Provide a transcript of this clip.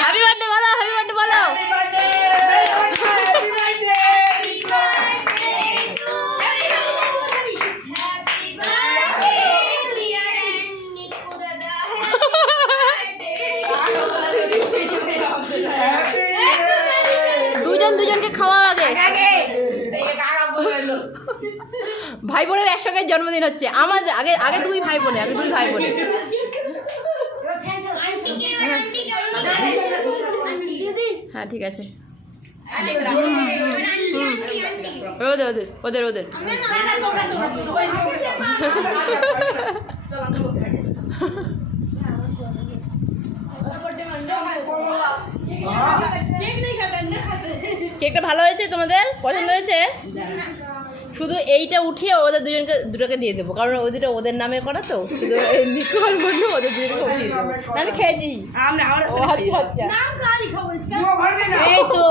Happy birthday বলো, happy birthday বলো। দুজনকে খাওয়া আগে। ভাই বোনের একসঙ্গে জন্মদিন হচ্ছে। আমার আগে আগে দুই ভাই বোনে, হ্যাঁ ঠিক আছে। ওদের ওদের ওদের ওদের কেকটা ভালো হয়েছে? তোমাদের পছন্দ হয়েছে? শুধু এইটা উঠিয়ে ওদের দুটোকে দিয়ে দেবো, কারণ ওদের ওদের নামে করা তো, শুধু নিকল বললো ওদের দুজনকে দিয়ে দেবো। আমি খেয়েছি। এই তো